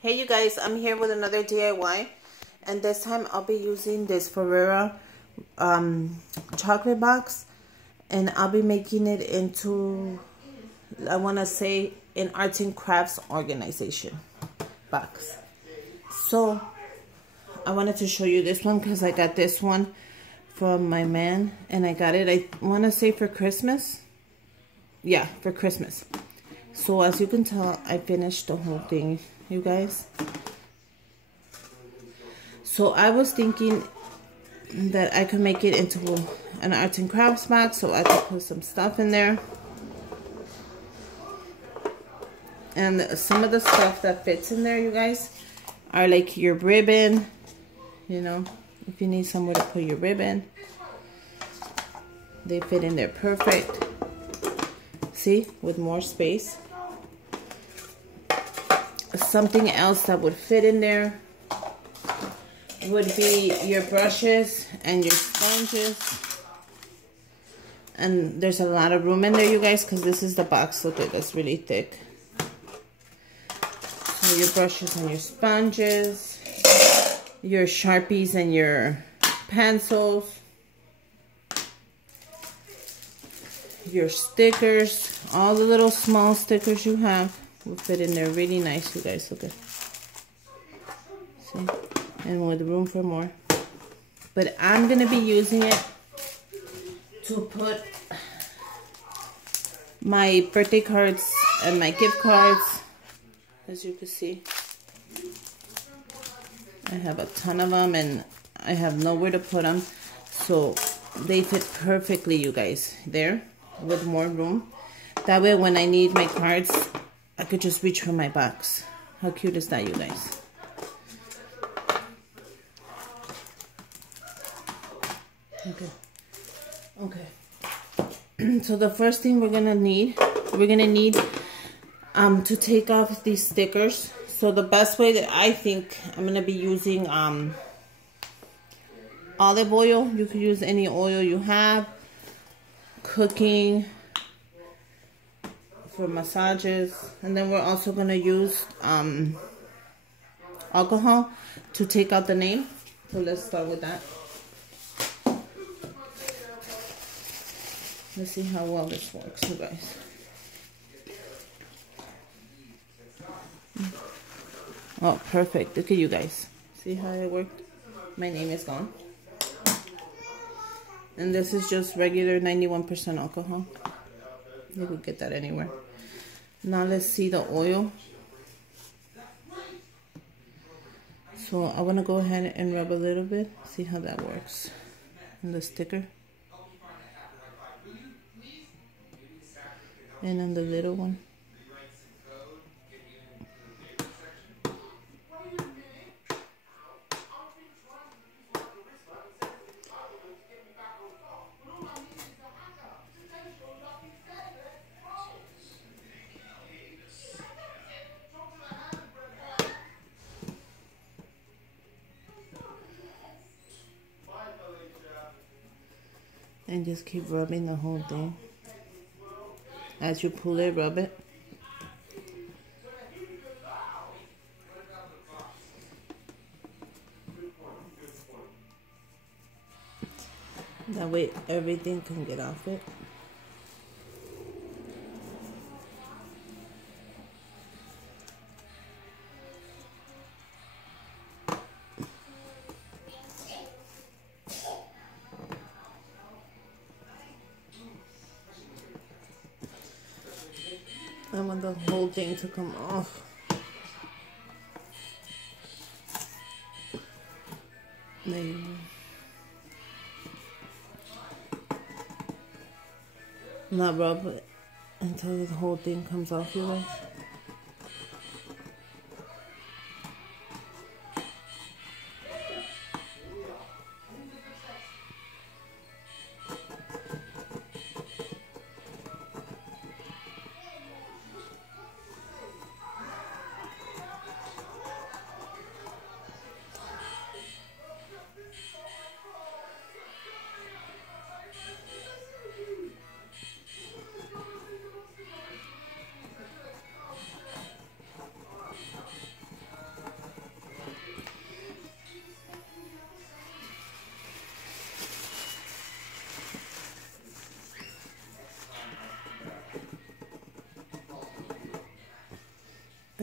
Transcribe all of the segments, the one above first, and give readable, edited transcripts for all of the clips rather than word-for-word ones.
Hey you guys, I'm here with another DIY, and this time I'll be using this Ferrero chocolate box, and I'll be making it into, I want to say, an arts and crafts organization box. So I wanted to show you this one because I got this one from my man, and I got it, I want to say, for Christmas. Yeah, for Christmas. So as you can tell, I finished the whole thing, you guys. So I was thinking that I could make it into an arts and crafts box, so I could put some stuff in there. And some of the stuff that fits in there, you guys, are like your ribbon, you know, if you need somewhere to put your ribbon. They fit in there perfect. See, with more space. Something else that would fit in there would be your brushes and your sponges. And there's a lot of room in there, you guys, because this is the box. Look at this, really thick. So your brushes and your sponges, your Sharpies and your pencils, your stickers, all the little small stickers you have will fit in there really nice, you guys. Look at, see, and with room for more. But I'm gonna be using it to put my birthday cards and my gift cards. As you can see, I have a ton of them and I have nowhere to put them, so they fit perfectly, you guys, there with more room. That way when I need my cards, I could just reach for my box. How cute is that, you guys? Okay. So the first thing we're gonna need to take off these stickers. So the best way that I think, I'm gonna be using olive oil. You could use any oil you have. Cooking, for massages, and then we're also going to use alcohol to take out the name. So let's start with that. Let's see how well this works, you guys. Oh, perfect. Look at you guys. See how it worked? My name is gone. And this is just regular 91% alcohol. You could get that anywhere. Now let's see the oil. So I want to go ahead and rub a little bit. See how that works. And the sticker. And on the little one. And just keep rubbing the whole thing. As you pull it, rub it. That way everything can get off it. I want the whole thing to come off. There you go. Not rub it until the whole thing comes off, you guys.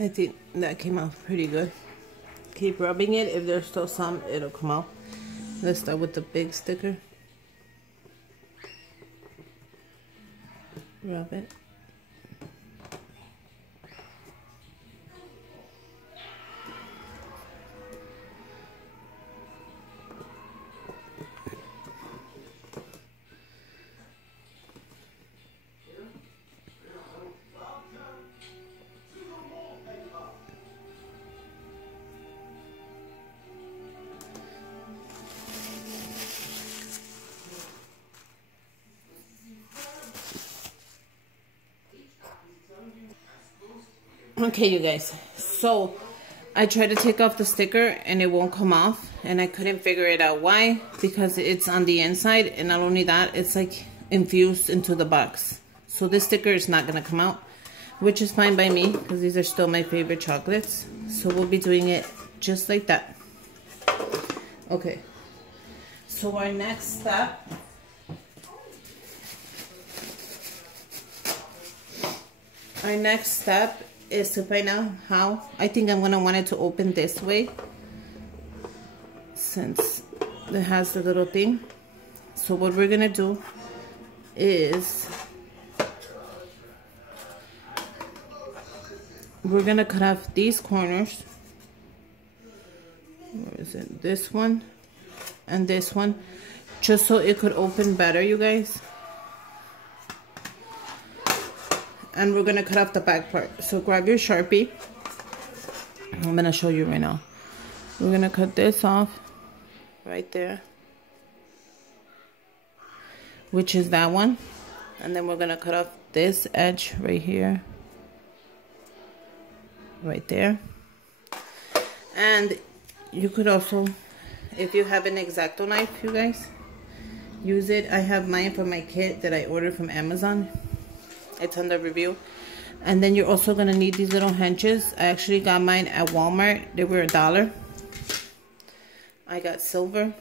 I think that came out pretty good. Keep rubbing it. If there's still some, it'll come out. Let's start with the big sticker. Rub it. Okay, you guys, so I tried to take off the sticker and it won't come off, and I couldn't figure it out why, because it's on the inside, and not only that, it's like infused into the box. So this sticker is not gonna come out, which is fine by me because these are still my favorite chocolates. So we'll be doing it just like that. Okay, so our next step is to find out how. I think I'm gonna want it to open this way since it has the little thing. So what we're gonna do is we're gonna cut off these corners. Where is it? This one and this one, just so it could open better, you guys. And we're gonna cut off the back part. So grab your Sharpie. I'm gonna show you right now. We're gonna cut this off right there, which is that one. And then we're gonna cut off this edge right here, right there. And you could also, if you have an X-Acto knife, you guys, use it. I have mine for my kit that I ordered from Amazon. It's under review. And then you're also gonna need these little henches. I actually got mine at Walmart. They were $1. I got silver.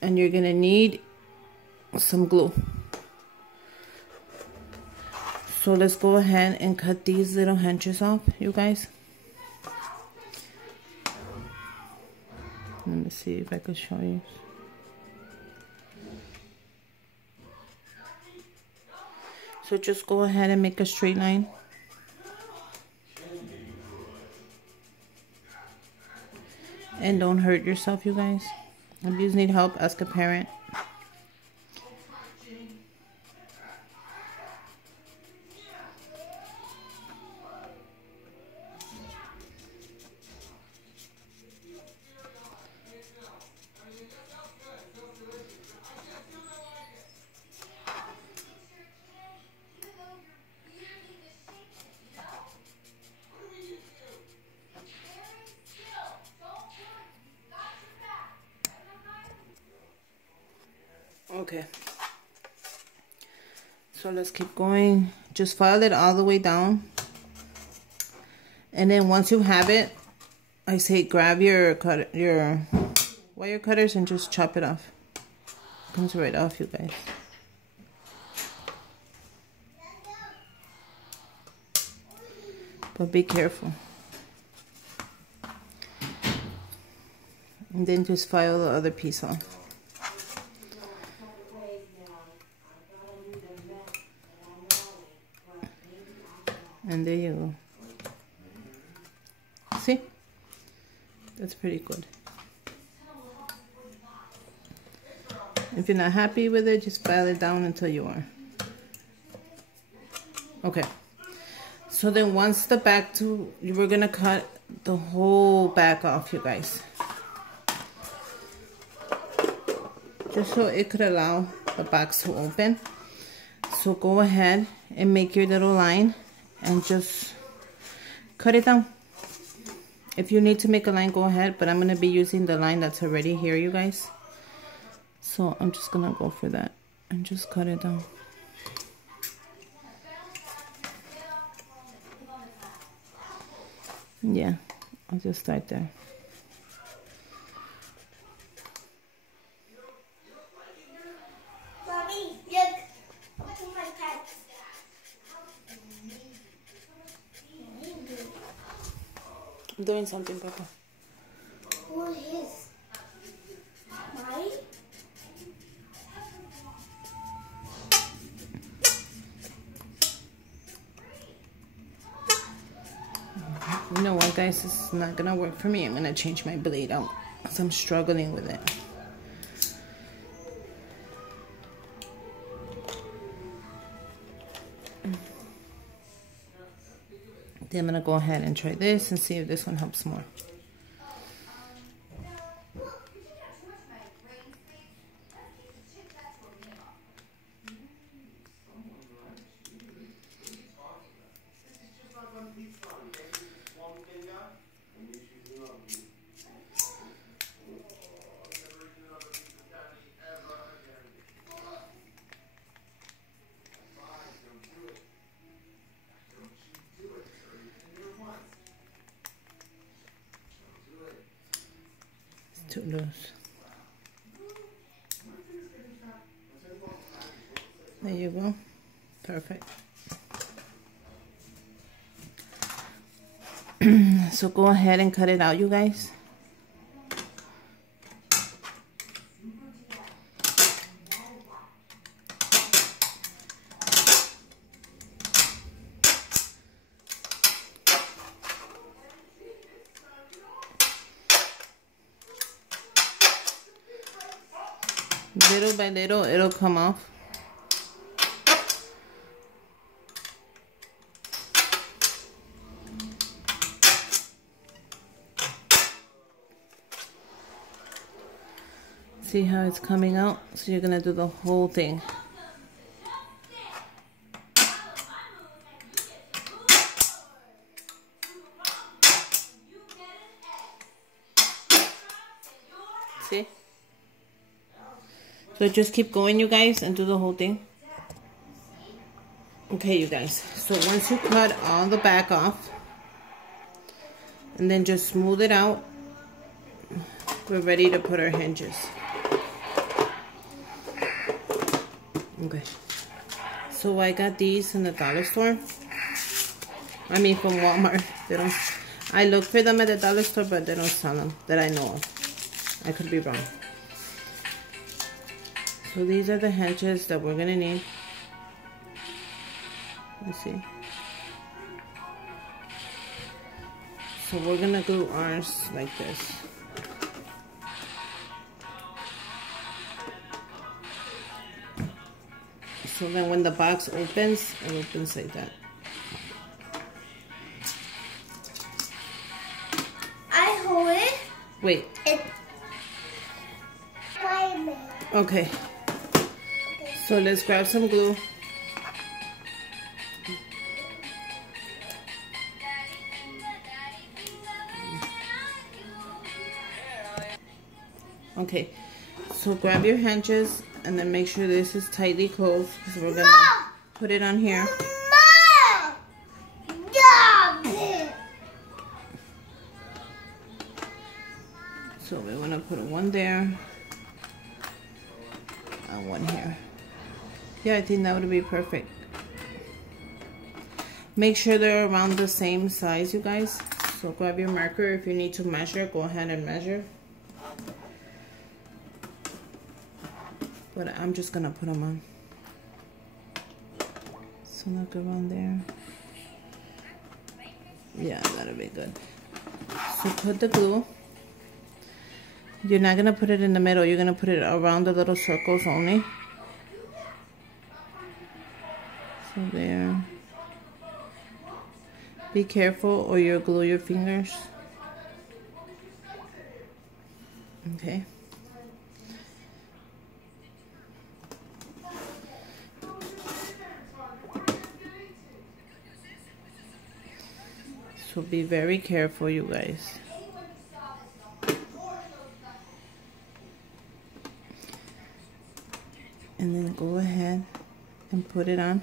And you're gonna need some glue. So let's go ahead and cut these little henches off, you guys. Let me see if I can show you. So just go ahead and make a straight line. And don't hurt yourself, you guys. If you need help, ask a parent. Okay, so let's keep going. Just file it all the way down, and then once you have it, I say grab your wire cutters and just chop it off. It comes right off, you guys. But be careful. And then just file the other piece off. And there you go. See? That's pretty good. If you're not happy with it, just file it down until you are. Okay. So then once the back we're gonna cut the whole back off, you guys. Just so it could allow the box to open. So go ahead and make your little line and just cut it down. If you need to make a line, go ahead, but I'm gonna be using the line that's already here, you guys. So I'm just gonna go for that and just cut it down. Yeah, I'll just start there. Mommy, look. Look at my pets. I'm doing something, Papa. Who is? Mine? You know what, guys? This is not gonna work for me. I'm gonna change my blade out because I'm struggling with it. Then I'm gonna go ahead and try this and see if this one helps more. Too loose. There you go. Perfect. So go ahead and cut it out, you guys. Little by little, it'll come off. See how it's coming out? So you're gonna do the whole thing. See? So just keep going, you guys, and do the whole thing. Okay, you guys. So once you cut all the back off, and then just smooth it out, we're ready to put our hinges. Okay. So I got these in the dollar store. I mean, from Walmart. They don't. I look for them at the dollar store, but they don't sell them that I know of. I could be wrong. So these are the hinges that we're gonna need. Let's see. So we're gonna glue ours like this. So then when the box opens, it opens like that. I hold it. Wait. Okay. So let's grab some glue. Okay. So grab your hinges and then make sure this is tightly closed because we're gonna put it on here. So we want to put one there and one here. Yeah, I think that would be perfect. Make sure they're around the same size, you guys. So grab your marker. If you need to measure, go ahead and measure. But I'm just gonna put them on. So look around there. Yeah, that'll be good. So put the glue. You're not gonna put it in the middle. You're gonna put it around the little circles only. So there. Be careful or you'll glue your fingers. Okay. So be very careful, you guys. And then go ahead and put it on.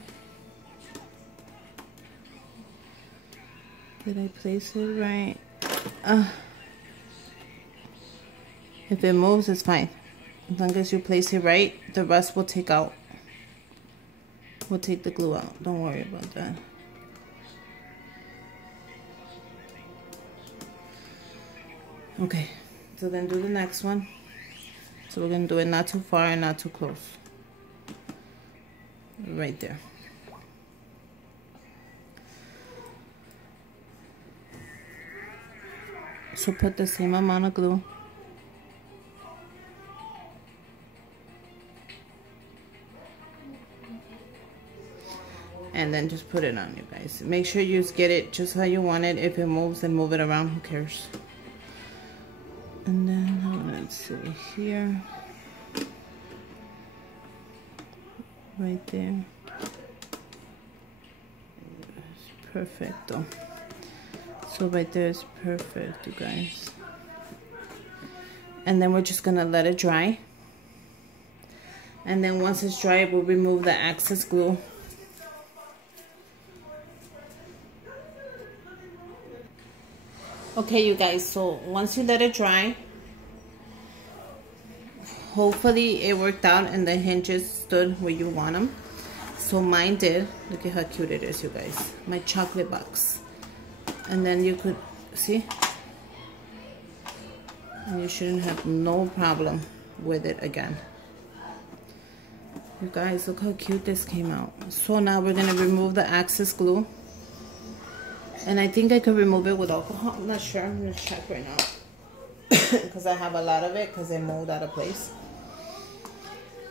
Did I place it right? If it moves, it's fine. As long as you place it right, the rest will take out. We'll take the glue out. Don't worry about that. Okay, so then do the next one. So we're gonna do it not too far and not too close. Right there. So put the same amount of glue. And then just put it on, you guys. Make sure you get it just how you want it. If it moves, then move it around, who cares? And then let's see here. Right there. It's perfect though. So right there is perfect, you guys. And then we're just gonna let it dry. And then once it's dry, we'll remove the excess glue. Okay, you guys, so once you let it dry, hopefully it worked out and the hinges stood where you want them. So mine did. Look at how cute it is, you guys. My chocolate box. And then you could see, and you shouldn't have no problem with it again. You guys, look how cute this came out. So now we're gonna remove the excess glue. And I think I could remove it with alcohol. I'm not sure. I'm gonna check right now. Because I have a lot of it because they mold out of place.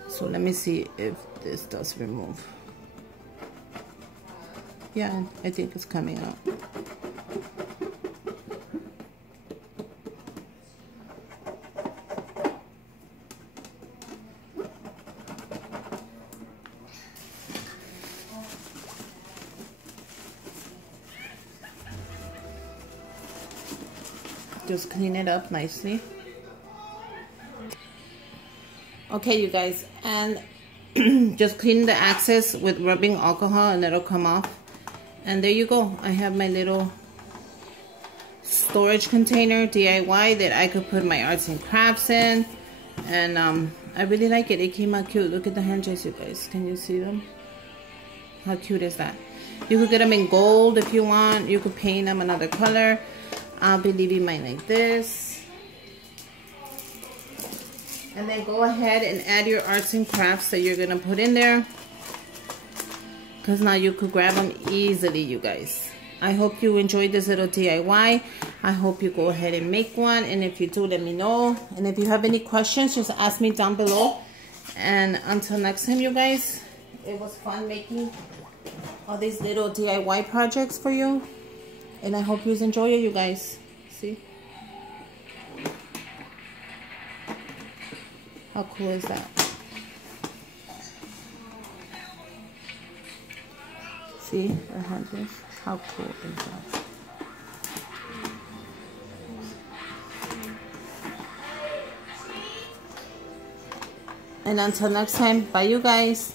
So let me see if this does remove. Yeah, I think it's coming out. Just clean it up nicely. Okay, you guys, and just clean the excess with rubbing alcohol and it'll come off. And there you go. I have my little storage container DIY that I could put my arts and crafts in. And I really like it. It came out cute. Look at the hinges, you guys. Can you see them? How cute is that? You could get them in gold if you want. You could paint them another color. I'll be leaving mine like this. And then go ahead and add your arts and crafts that you're gonna put in there. Because now you could grab them easily, you guys. I hope you enjoyed this little DIY. I hope you go ahead and make one. And if you do, let me know. And if you have any questions, just ask me down below. And until next time, you guys, it was fun making all these little DIY projects for you. And I hope you enjoy it, you guys. See? How cool is that? See the hinges? How cool is that? And until next time, bye you guys.